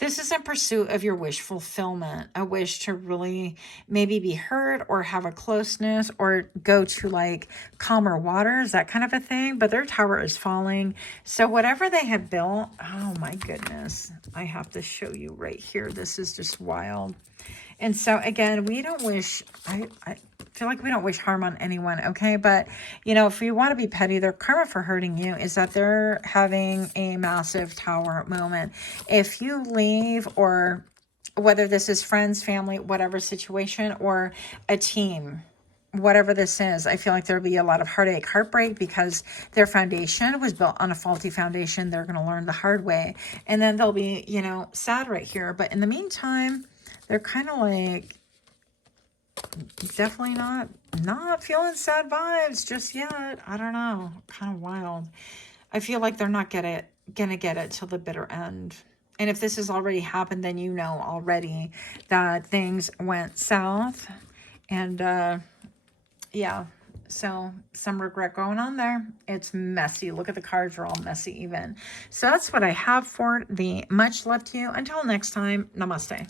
this is in pursuit of your wish fulfillment, a wish to really maybe be heard or have a closeness or go to like calmer waters, that kind of a thing. But their tower is falling. So whatever they have built, oh my goodness, I have to show you right here. This is just wild. And so again, we don't wish, I feel like we don't wish harm on anyone, okay? But, you know, if you want to be petty, their karma for hurting you is that they're having a massive tower moment. If you leave, or whether this is friends, family, whatever situation, or a team, whatever this is, I feel like there'll be a lot of heartache, heartbreak, because their foundation was built on a faulty foundation. They're going to learn the hard way. And then they'll be, you know, sad right here. But in the meantime, they're kind of like definitely not feeling sad vibes just yet. I don't know. Kind of wild. I feel like they're not gonna get it till the bitter end. And if this has already happened, then you know already that things went south. And yeah, so some regret going on there. It's messy. Look at the cards are all messy even. So that's what I have for the much love to you. Until next time, namaste.